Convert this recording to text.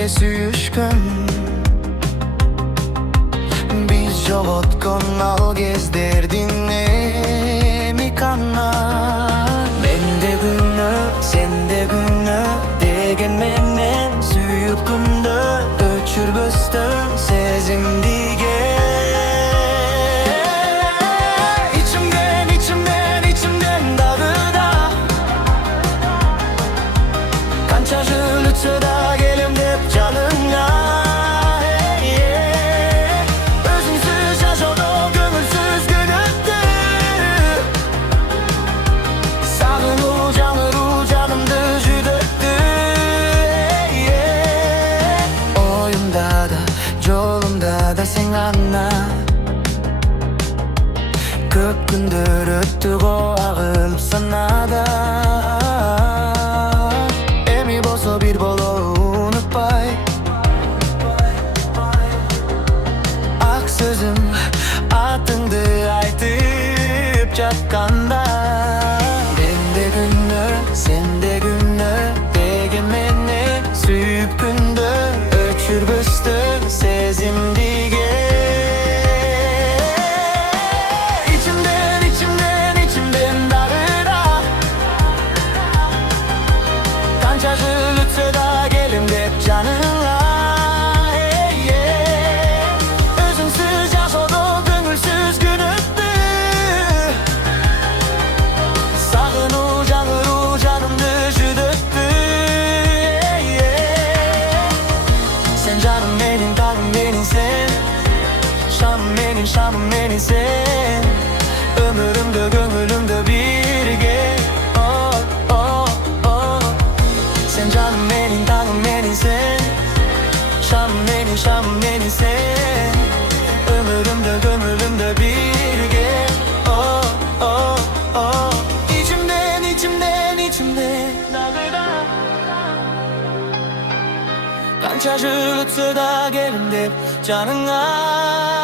ele suyuşkun. Biz jogotgon al gezderdin mi kanlar. Mende günü, sende günü degen menen suyup kundu öçürböstün sezimdige. İçimden dağıda kança jül ütse da gelim dep canına. Özünsüz yaşadı göңülsüz gün öttü. Sağını canımdı jüdöttü. Oyumda da jolumda da sen anla. Köp gündür öttü go ağılıp sanada. Emi bolsa bir bolo unutpay. Ak sözüm atыңды aytıp jatkanda. Mende günü, sende günü degen meni sүйүп күндө öçürbөстün sezimdige. İçimden dağıda kança jül ütse da gelim dep canına. Özünsüz yaşadı göңülsüz gün öttü. Sağını canımdı jüdöttü. Sen canım benim, tanrım benim sen. Şanım benim sen. Ömrümde göңülümde birge. Oh, oh, oh. Sen canım benim, tanrım benim sen. Şanım benim sen. Ömrümde göңülümde birge. Oh, oh, oh. İçimden kança jül ütse da gelim dep canına.